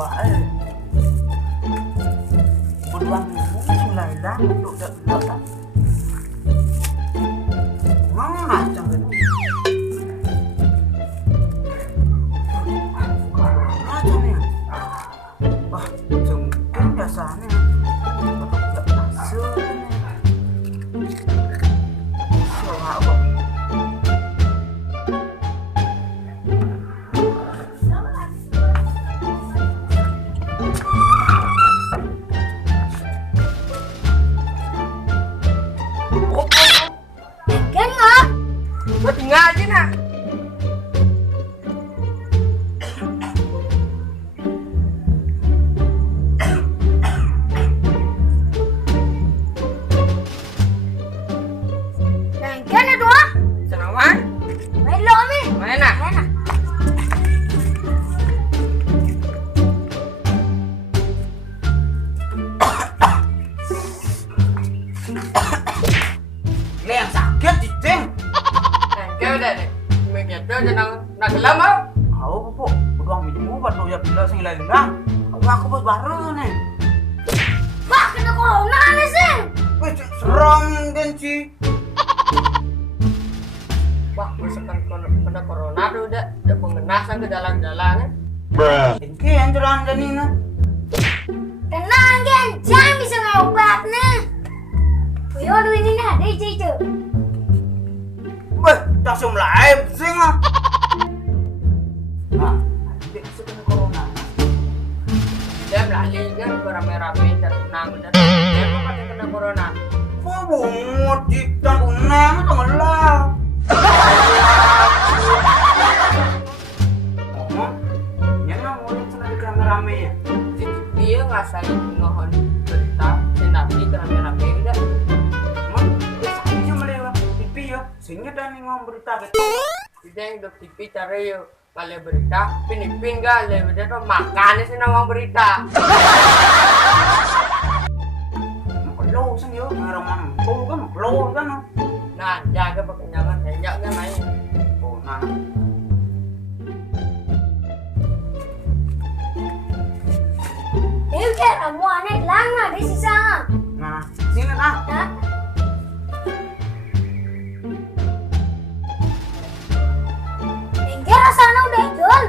wae. Berduang mulai lah untuk dak. Mana jangan. Aja nih. Wah, sungkem dasarnya. Betul tak masuk. Siapa kok? Gue tinggal aja nak. Bengkel na doa. Senawan? Main lo mi. Main nak? Main na. Ini yang sakit cicing. Bengkel udah deh. Menyatu aja nak gelam ah. Kau pupuk, berduang minum batu ya bila sing lain lah. Aku buat baru nih. Wah, kena corona ni sih. Wih, serem kan sih. Wah, misalkan kena corona tuh udah mengenaskan ke jalan-jalan. Ini yang jalan jadi nih. Tenang kan, jangan bisa ngobat nih. Yo, lu ini nih, ada itu. Wih, langsung live sih ah. Nah, dia bisa kena corona. Dia belanja kan rame-rame dan tenang udah. Dia kok pakai kena corona. Kok bungut jitan kunang itu ngelah. Oh, yang ngomongin sana di rame-rame ya. Dia ngasain ngohon berita, tapi rame-rame udah. Emang biasa aja melewat TV ya. Sehingga dan ngomong berita gitu. Dia yang di TV cari yuk. Kalau berita, pin gak, dia tuh makannya sih nawang berita. Maklo sang yo, ngarang mampu kan maklo kan. Nah, jaga perkenyangan banyak kan main. Oh, nah. Ini kan kamu aneh lang na di sisa. Nah, sini ah. Ha? Bengkel sana udah John.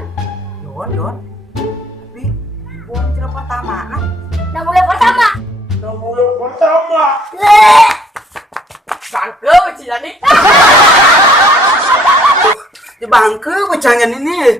Yon. Tapi buang cerita pertama nah. Nah mulai pertama. Leh. Bangke sih jadi. Di bangke jangan ini.